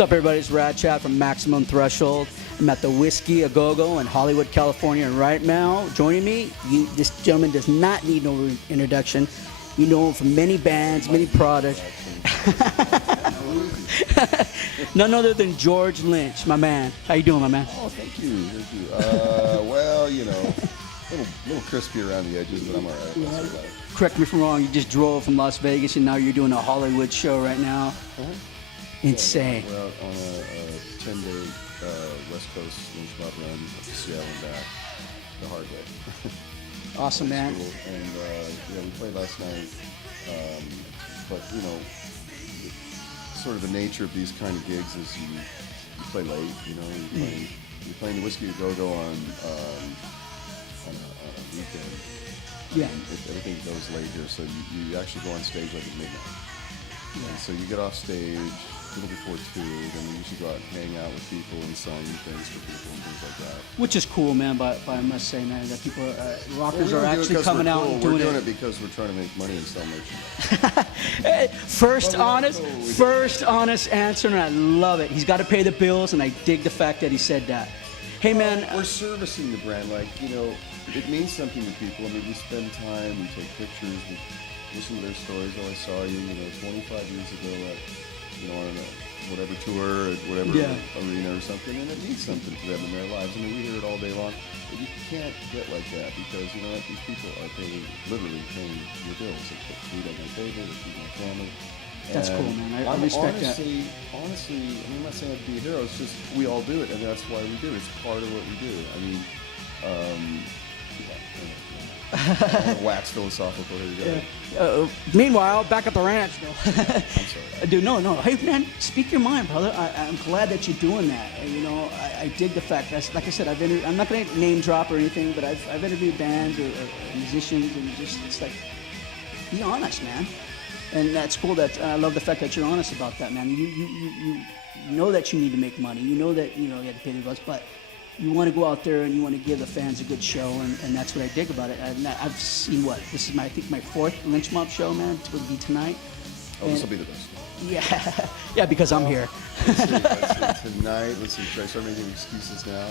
What's up, everybody? It's Radchad from Maximum Threshold. I'm at the Whiskey A Go-Go in Hollywood, California. And right now, joining me, this gentleman does not need no introduction. You know him from many bands, many products. None other than George Lynch, my man. How you doing, my man? Oh, thank you. Well, you know, a little crispy around the edges, but I'm all right. Yeah. Correct me if I'm wrong. You just drove from Las Vegas, and now you're doing a Hollywood show right now. Uh-huh. Insane. We're out on a 10-day West Coast Lynch mob run up to Seattle and back the hard way. Awesome, man. Cool. And yeah, we played last night. But you know, sort of the nature of these kind of gigs is you play late. You know, you're playing the Whiskey A Go-Go on a weekend. Yeah. Everything goes late here, so you actually go on stage like at midnight. Yeah. And so you get off stage a little before 2, then you usually go out and hang out with people and sign things for people and things like that. Which is cool, man, but I must say, man, that people, rockers are actually coming out and doing it. We're doing it because we're trying to make money and sell merchandise. First honest answer, and I love it. He's got to pay the bills, and I dig the fact that he said that. Hey, man. We're servicing the brand, like, you know, it means something to people. I mean, we spend time, we take pictures, we listen to their stories. Oh, I saw you, 25 years ago at, on whatever tour, at whatever arena or something, and it means something to them in their lives. I mean, we hear it all day long, but you can't get like that because, you know what, these people are literally paying your bills. They put food on my table, they feed my family. That's cool, man. I respect that. Honestly, I mean, I'm not saying I have to be a hero. It's just we all do it, and that's why we do it. It's part of what we do. I mean, wax philosophical here. Yeah. Meanwhile, back at the ranch, I'm sorry. Dude, no. Hey, man, speak your mind, brother. I'm glad that you're doing that. I dig the fact that, like I said, I'm not going to name drop or anything, but I've interviewed bands or musicians, and it's like, be honest, man. And that's cool. That I love the fact that you're honest about that, man. You know that you need to make money. You know that you have to pay the bills, but you want to go out there and you want to give the fans a good show, and that's what I dig about it. And I've seen this is my 4th Lynch Mob show, man. It will be tonight. Oh, this will be the best. Yeah, because I'm here. Tonight, should I start making excuses now?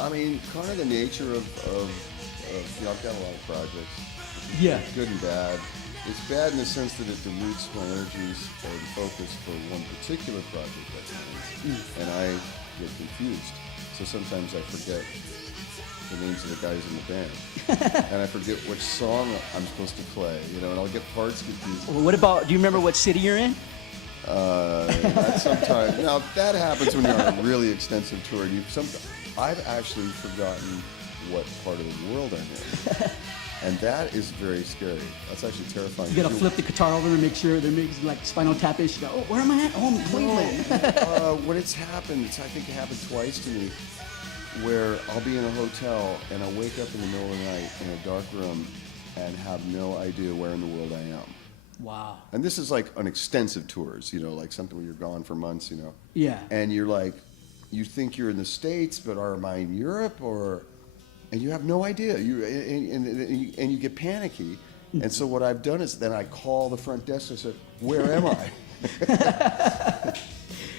I mean, kind of the nature of I've got a lot of projects. Yeah. Good and bad. It's bad in the sense that it dilutes my energies or the focus for one particular project at times, and I get confused. So sometimes I forget the names of the guys in the band, and I forget which song I'm supposed to play, and I'll get parts confused. Well, what about, do you remember what city you're in? Sometimes. Now, that happens when you're on a really extensive tour. I've actually forgotten what part of the world I'm in. And that is very scary. That's actually terrifying. You gotta flip the guitar over and make sure there makes like Spinal Tap-ish. You go, where am I at? Oh, I'm in Cleveland. When it's happened, I think it happened twice to me, where I'll be in a hotel and I'll wake up in the middle of the night in a dark room and have no idea where in the world I am. Wow. And this is like on extensive tours, like something where you're gone for months, Yeah. And you're like, you think you're in the States, but am I in Europe and you have no idea. And you get panicky. And so what I've done is then I call the front desk and I said, "Where am I?"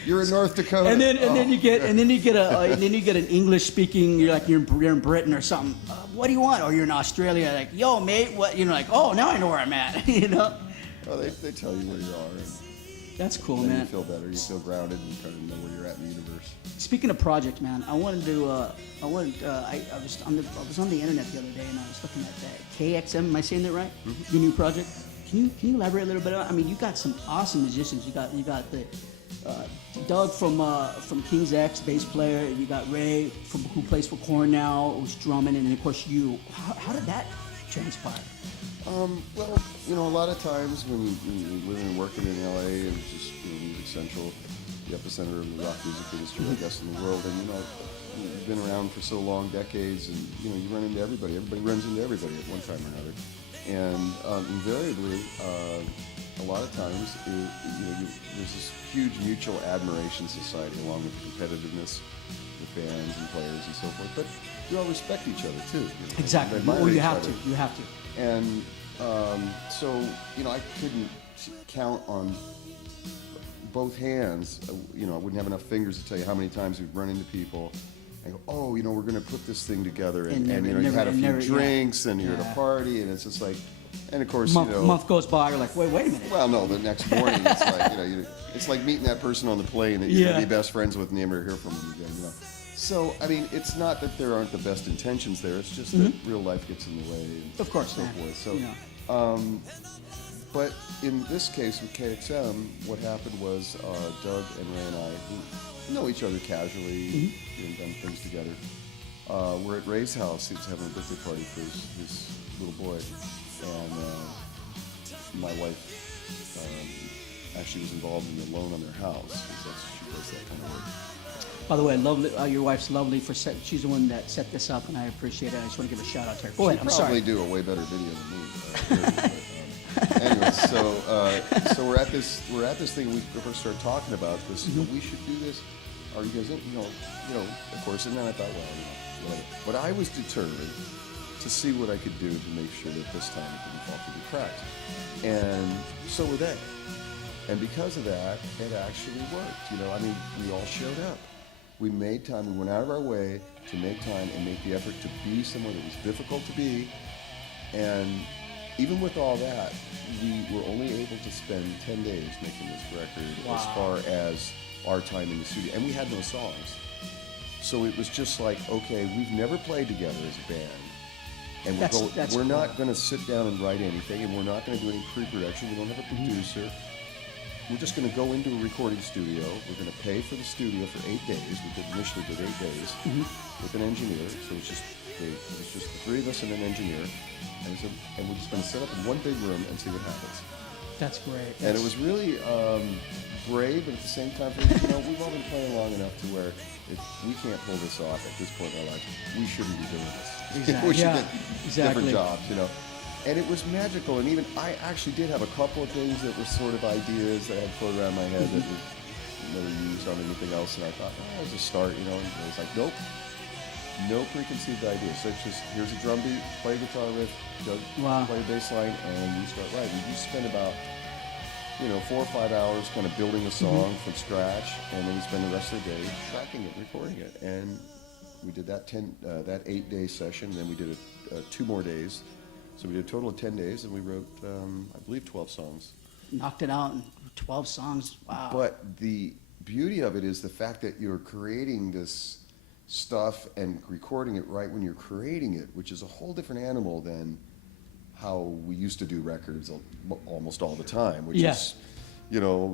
You're in North Dakota. And then you get an English speaking. You're in Britain or something. What do you want? Or you're in Australia. Like, yo, mate. What? Like, oh, now I know where I'm at. Well, they tell you where you are. And that's cool, then man. You feel better. You feel grounded, and you kind of know where you're at in the universe. Speaking of project, man, I was on the internet the other day and I was looking at that KXM. Am I saying that right? Mm-hmm. Your new project. Can you elaborate a little bit on it? I mean, you got some awesome musicians. You got the Doug from King's X, bass player. You got Ray who plays for Korn now, who's drumming, and then of course you. How did that transpire? Well, a lot of times when you're living and working in LA, and it's just Music Central, the epicenter of the rock music industry, I guess, in the world, and you've been around for so long, decades, and you run into everybody. Everybody runs into everybody at one time or another, and invariably, a lot of times, there's this huge mutual admiration society, along with the competitiveness with bands and players and so forth. But you all respect each other too. Exactly. Well, you have to. You have to. And so, I couldn't count on both hands. You know, I wouldn't have enough fingers to tell you how many times we'd run into people and go, oh, you know, we're going to put this thing together, and you know, you had a few drinks, and you're at a party, and it's just like, and of course, you know, month goes by, you're like, wait a minute. Well, no, the next morning it's like, you know, it's like meeting that person on the plane that you're going to be best friends with and you never hear from them again. You know? So, I mean, it's not that there aren't the best intentions there. It's just that real life gets in the way. And of course, so forth. So, yeah. But in this case with KXM, what happened was Doug and Ray and I, who know each other casually, and done things together, we're at Ray's house. He was having a birthday party for his little boy, and my wife actually was involved in the loan on their house. She does that kind of work. By the way, lovely. Your wife's lovely she's the one that set this up, and I appreciate it. I just want to give a shout out to her. Go ahead. I'm sorry. She'd probably do a way better video than me. Anyway, so we're at this thing. We first started talking about this. You know, we should do this. Are you guys in? You know, of course. And then I thought, well, you know, whatever. But I was determined to see what I could do to make sure that this time it didn't fall through the cracks. And so were they. And because of that, it actually worked. You know, I mean, we all showed up. We made time. We went out of our way to make time and make the effort to be somewhere that was difficult to be. And even with all that, we were only able to spend 10 days making this record as far as our time in the studio. And we had no songs. So it was just like, okay, we've never played together as a band. And we're not going to sit down and write anything, and we're not going to do any pre-production. We don't have a producer. We're just going to go into a recording studio. We're going to pay for the studio for 8 days. We initially did 8 days with an engineer. So it's just the three of us and an engineer. And we're just going to set up in one big room and see what happens. That's great. And it was really brave, but at the same time, you know, we've all been playing long enough to where if we can't pull this off at this point in our lives, we shouldn't be doing this. Exactly. We should get different jobs, you know. And it was magical. And even I actually did have a couple of things that were sort of ideas that I had floated around my head that were never used on anything else. And I thought, oh, I'll just start, you know. And it was like, nope. No preconceived ideas. So it's just, here's a drum beat, play a guitar riff, play a bass line, and we start writing. We spend about, 4 or 5 hours kind of building a song from scratch, and then we spend the rest of the day tracking it, recording it. And we did that 8-day session, and then we did 2 more days. So we did a total of 10 days, and we wrote, I believe, 12 songs. Knocked it out in 12 songs. Wow. But the beauty of it is the fact that you're creating this stuff and recording it right when you're creating it, which is a whole different animal than how we used to do records almost all the time, which is,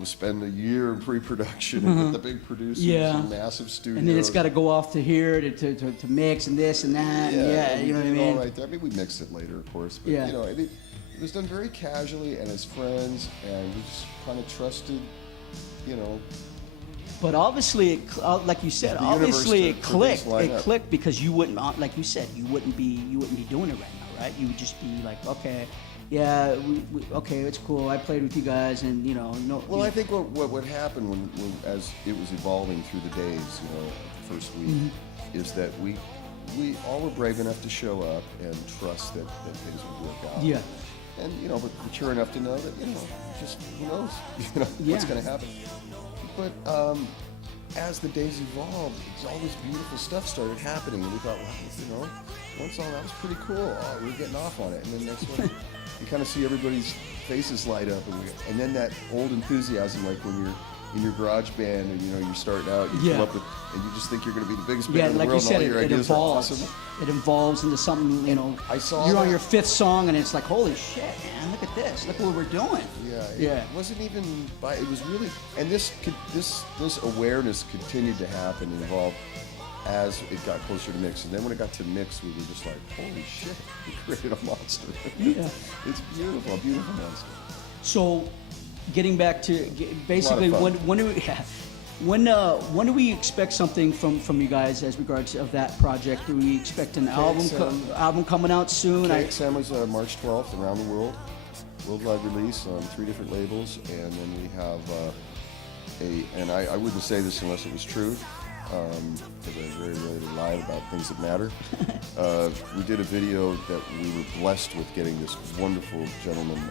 spend a year in pre-production and get the big producers and massive studios. And then it's got to go off to here to mix and this and that. And you know what I mean? All right there. I mean, we mixed it later, of course, but it was done very casually and as friends, and we just kind of trusted, But obviously, like you said, obviously it clicked. It clicked because you wouldn't, like you said, you wouldn't be doing it right now, right? You would just be like, okay, yeah, okay, it's cool. I played with you guys, and no. Well, I think what happened when as it was evolving through the days, the first week, is that we all were brave enough to show up and trust that things would work out. Yeah. And but mature enough to know that just who knows, what's going to happen. But as the days evolved, all this beautiful stuff started happening, and we thought, well, one song that was pretty cool. Oh, we were getting off on it, and then next one, you kind of see everybody's faces light up, and then that old enthusiasm, like when you're in your garage band and you're starting out, you come up with, and you just think you're going to be the biggest band in the like world, you said, and all your ideas are awesome. It evolves into something. I saw you're that. on your 5th song, and it's like, holy shit, man! Look at this! Look what we're doing. It wasn't even. It was really, and this awareness continued to happen and evolve as it got closer to mix. And then when it got to mix, we were just like, holy shit, we created a monster. Yeah, it's beautiful, a beautiful monster. So, getting back to basically when do we expect something from you guys as regards of that project? Do we expect an album coming out soon? KXM is March 12th around the world. Worldwide release on 3 different labels, and then we have and I wouldn't say this unless it was true, because I very rarely lie about things that matter. We did a video that we were blessed with getting this wonderful gentleman,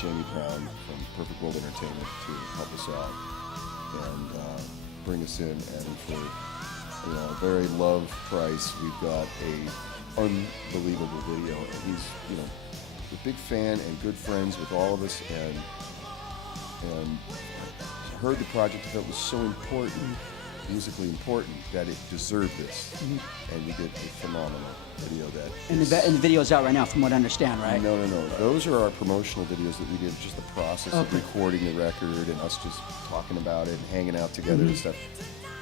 Jamie Brown from Perfect World Entertainment to help us out and bring us in. And for a very low price, we've got a unbelievable video. And he's a big fan and good friends with all of us, and heard the project, felt it was so important, musically important, that it deserved this. And we did a phenomenal video that. And the video's out right now, from what I understand, right? No. Those are our promotional videos that we did, just the process of recording the record and us just talking about it and hanging out together and stuff.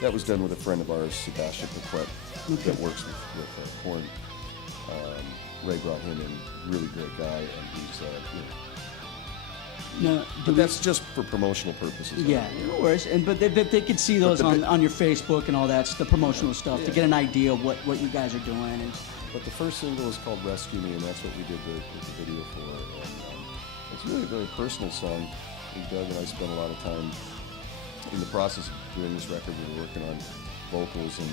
That was done with a friend of ours, Sebastian Paquette, that works with Korn. Ray brought him in, really great guy, and he's, but that's just for promotional purposes. Yeah, no worries. But they could see those on your Facebook and all that, the promotional stuff, to get an idea of what you guys are doing. But the first single is called Rescue Me, and that's what we did the video for. And it's really a very personal song. Doug and I spent a lot of time in the process of doing this record. We were working on vocals and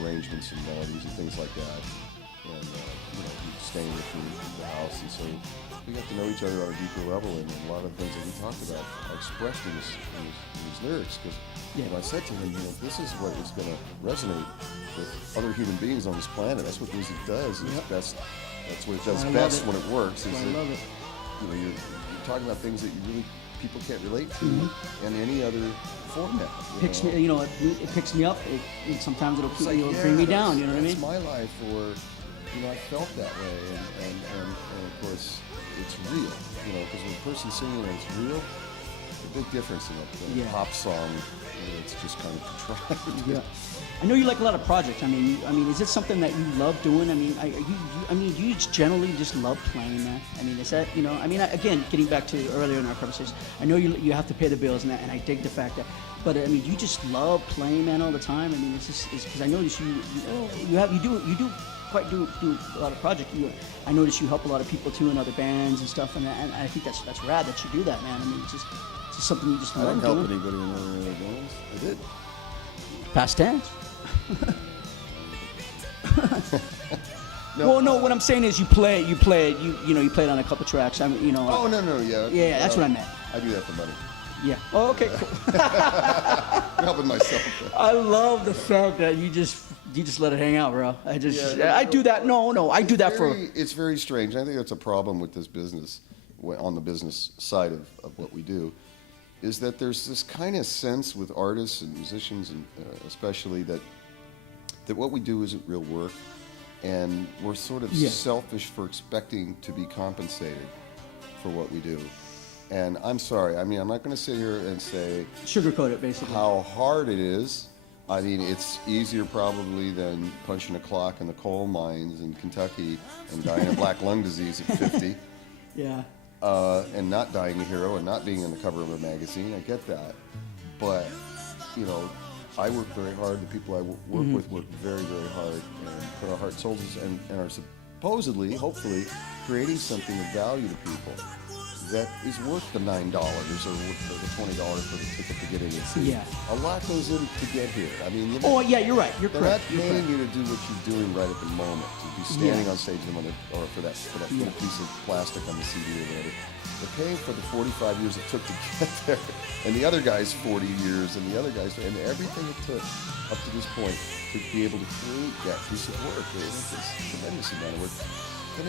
arrangements and melodies and things like that. And he was staying with me in the house, and so we got to know each other on a deeper level, and a lot of the things that we talked about I expressed in his lyrics, because I said to him, this is what is going to resonate with other human beings on this planet. That's what music does. It's best. That's what it does best when it works. Is that, you're talking about things that people can't relate to in any other format. Picks me, it picks me up. Sometimes it'll bring me down. You know what I mean? It's my life, or I felt that way, and of course it's real. Because when a person's singing and it's real, there's a big difference in a pop song. It's just kind of contrived. Yeah. I know you like a lot of projects. I mean, is it something that you love doing? I mean, you just generally just love playing that. I mean, is that again, getting back to earlier in our conversation, I know you have to pay the bills and that, and I dig the fact that. But I mean, you just love playing, man, all the time. I mean, it's because I notice you do a lot of projects. I notice you help a lot of people too in other bands and stuff, and I think that's rad that you do that, man. I mean, it's just something you just love doing. I didn't help anybody in other bands. I did. Past tense. Well, no. What I'm saying is, you played on a couple tracks. I mean, Oh no, yeah. Yeah, that's what I meant. I do that for money. Yeah. Oh, okay, cool. I'm helping myself. I love the fact that you just let it hang out, bro. I do that. No, I do that for. It's very strange. I think that's a problem with this business, on the business side of what we do, is that there's this kind of sense with artists and musicians, and especially that what we do isn't real work, and we're sort of selfish for expecting to be compensated for what we do. And I'm sorry. I mean, I'm not going to sit here and say sugarcoat it, basically, how hard it is. I mean, it's easier probably than punching a clock in the coal mines in Kentucky and dying of black lung disease at 50. Yeah. And not dying a hero and not being on the cover of a magazine. I get that. But, I work very hard. The people I work with work very, very hard and put our heart and souls and are supposedly, hopefully, creating something of value to people that is worth the $9 or worth the $20 for the ticket to get in and see. Yeah. A lot goes in to get here. I mean, yeah, you're right. You're correct. They're not paying you to do what you're doing right at the moment, to be standing on stage or for that little piece of plastic on the CD or whatever. They're paying for the 45 years it took to get there, and the other guy's 40 years, and the other guy's, and everything it took up to this point to be able to create that piece of work. It's a tremendous amount of work, and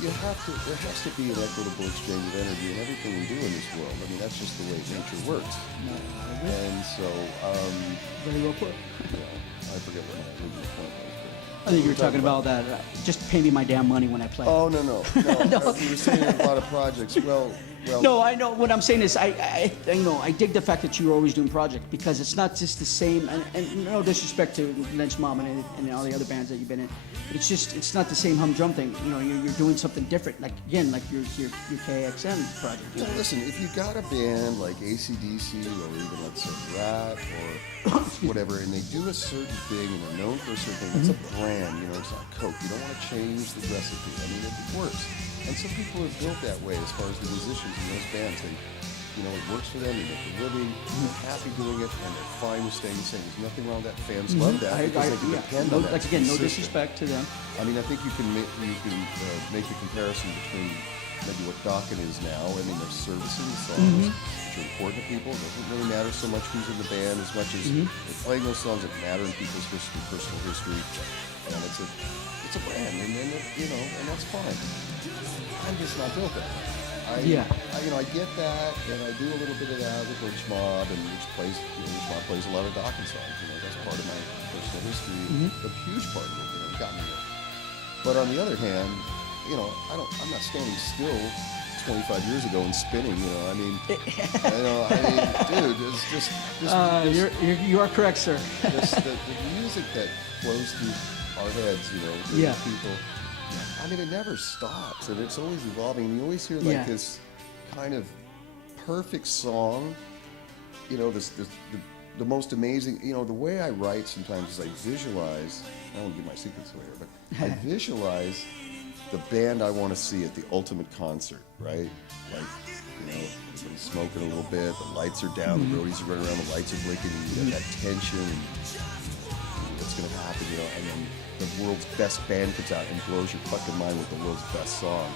there has to be an equitable exchange of energy in everything we do in this world. I mean, that's just the way nature works. And so, very well put. I forget what my original point was. I think you were talking about that. Just pay me my damn money when I play. Oh no. You were saying a lot of projects. Well. No, I know. What I'm saying is, I dig the fact that you're always doing projects, because it's not just the same. And no disrespect to Lynch Mom and all the other bands that you've been in, but it's not the same hum-drum thing. You're doing something different. Like again, like your KXM project. Yeah, listen, if you got a band like AC/DC or even let's say Rat or whatever, and they do a certain thing and they're known for a certain thing, it's a brand. It's not Coke. You don't want to change the recipe. I mean, it works. And some people are built that way as far as the musicians in those bands. It works for them, they make a living, they're happy doing it, and they're fine with staying the same. There's nothing wrong with that. Fans love that because they can depend on that. Like again, no disrespect to them. I mean, I think you can make the comparison between maybe what Dokken is now. I mean, they're servicing songs which are important to people. It doesn't really matter so much who's in the band as much as they're playing those songs that matter in people's history, personal history, and it's a brand, and then and that's fine. I'm just not built that way. I get that, and I do a little bit of that with Lynch Mob, and Lynch Mob plays a lot of Dokken songs. That's part of my personal history, a huge part of it. Got me there. But on the other hand, I'm not standing still 25 years ago and spinning. I mean, dude, it's just you are correct, sir. the music that flows through our heads, people. I mean, it never stops, and it's always evolving. You always hear this kind of perfect song. The most amazing. The way I write sometimes is I visualize. I won't give my secrets away, but I visualize the band I want to see at the ultimate concert, right? Like, everybody's smoking a little bit, the lights are down, the roadies are running around, the lights are blinking, and you got that tension, and what's going to happen, and then the world's best band comes out and blows your fucking mind with the world's best song.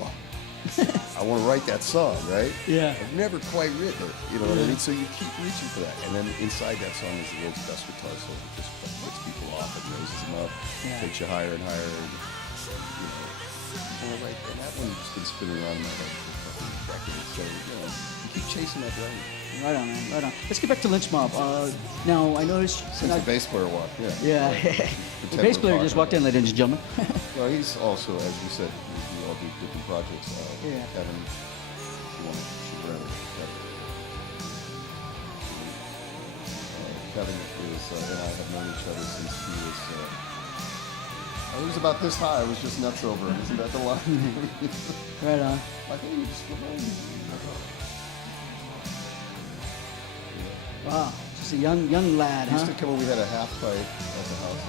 Fuck. I want to write that song, right? Yeah. I've never quite written it, you know what I mean? So you keep reaching for that. And then inside that song is the world's best guitar solo. It just lifts people off and raises them up, takes you higher and higher. And that one's been spinning around in my head for fucking decades. So, you keep chasing that dragon. Right on, man. Right on. Let's get back to Lynch Mob. Now, I noticed... Since the bass player walked, Yeah. The bass player just walked in, ladies and gentlemen. Well, he's also, as you said, we all do different projects. Kevin, you want to shoot around Kevin and I have known each other since he was about this high. I was just nuts over him. Isn't that the line? Right on. I think he just reminded me. Wow, just a young lad, He used to come over. We had a half pipe at the house.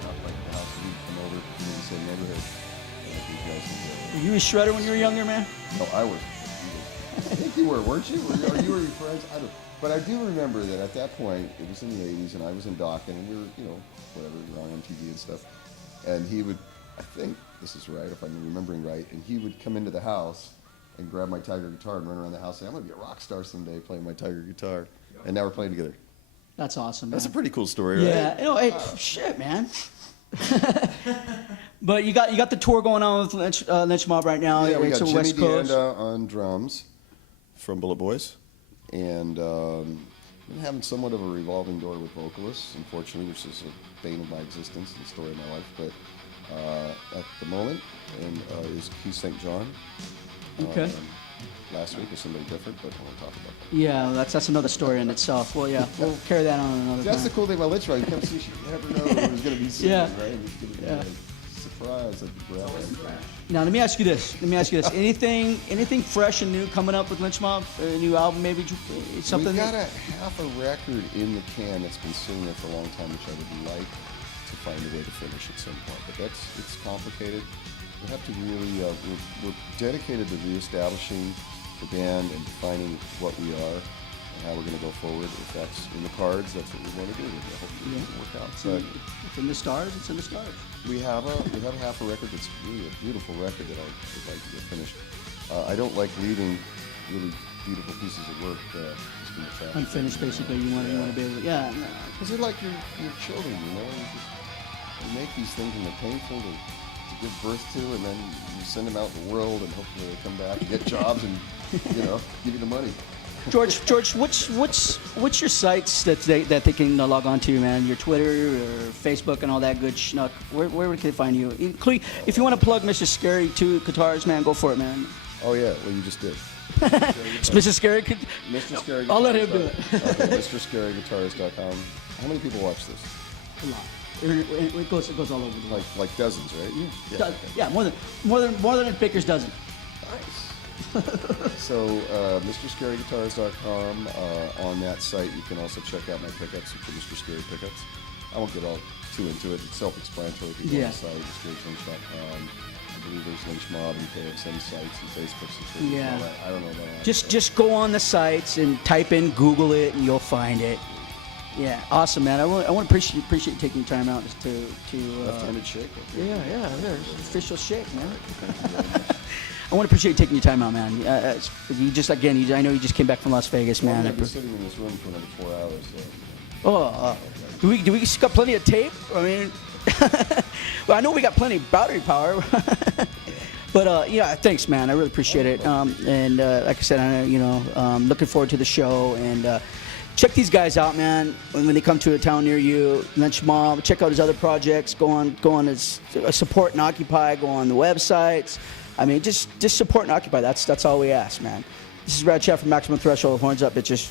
Half pipe at the house. He'd come over to the same neighborhood. Were you a shredder when you were younger, man? No, I was. I think you were, weren't you? Or you were your friends? I don't. But I do remember that at that point, it was in the 80s, and I was in Dokken, and we were, whatever, we were on MTV and stuff. And he would, I think this is right, if I'm remembering right, and he would come into the house and grab my Tiger guitar and run around the house saying, I'm going to be a rock star someday playing my Tiger guitar. And now we're playing together. That's awesome, man. That's a pretty cool story, right? Yeah. Shit, man. But you got the tour going on with Lynch Mob right now. Yeah, we got Jimmy West Coast. DeAnda on drums from Bullet Boys. And been having somewhat of a revolving door with vocalists, unfortunately, which is a bane of my existence and the story of my life. But at the moment, is Keith St. John. Okay. Last week was somebody different, but I won't talk about that. Yeah, that's another story in itself. Well, yeah, we'll carry that on another time. That's the cool thing about Lynch Mob. You come see, you never know who was going to be singing, right? It's going to be a surprise at the grab. Now, let me ask you this. Anything fresh and new coming up with Lynch Mob? A new album, maybe something? We've got half a record in the can that's been sitting there for a long time, which I would like to find a way to finish at some point. But it's complicated. We have to really, we're dedicated to reestablishing the band and defining what we are and how we're going to go forward. If that's in the cards, that's what we want to do. Hopefully it'll work out. But it's in the stars. It's in the stars. We have half a record that's really a beautiful record that I would like to get finished. I don't like leaving really beautiful pieces of work just in the trash. Unfinished, basically. You want to be able to, because they're like your children, you make these things and they're painful to give birth to, and then you send them out in the world, and hopefully they come back and get jobs and give you the money. George, what's your sites that they can log on to, man? Your Twitter or Facebook and all that good schnuck. Where can they find you? If you want to plug Mr. Scary 2 Guitars, man, go for it, man. Oh yeah, well you just did. Mr. Scary. Mr. Scary. I'll let him do it. Okay, MrScaryGuitarist.com. How many people watch this? A lot. It goes all over the world. Like dozens, right? Yeah, more than a baker's dozen. Nice. So, MrScaryGuitars.com. On that site, you can also check out my pickups for Mr. Scary pickups. I won't get all too into it. It's self-explanatory. If you go on the site, MrScaryLynch.com. I believe there's Lynch Mob and KXM sites and Facebooks and all that. I don't know about that. Just go on the sites and type in, Google it, and you'll find it. Yeah, awesome, man. I want to appreciate you taking time out to Left-handed shake. Okay. yeah, official shake, man. Thank you very much. I want to appreciate you taking your time out, man. You just again, I know you just came back from Las Vegas, Well, man. I've been sitting in this room for another 4 hours. So. Do we got plenty of tape? I mean, well, I know we got plenty of battery power. But yeah, thanks, man. I really appreciate it. And like I said, looking forward to the show. And check these guys out, man. When they come to a town near you, Lynch Mob. Check out his other projects. Go on his support and occupy. Go on the websites. I mean, just support and occupy. That's all we ask, man. This is Radchad from Maximum Threshold. Horns up, bitches.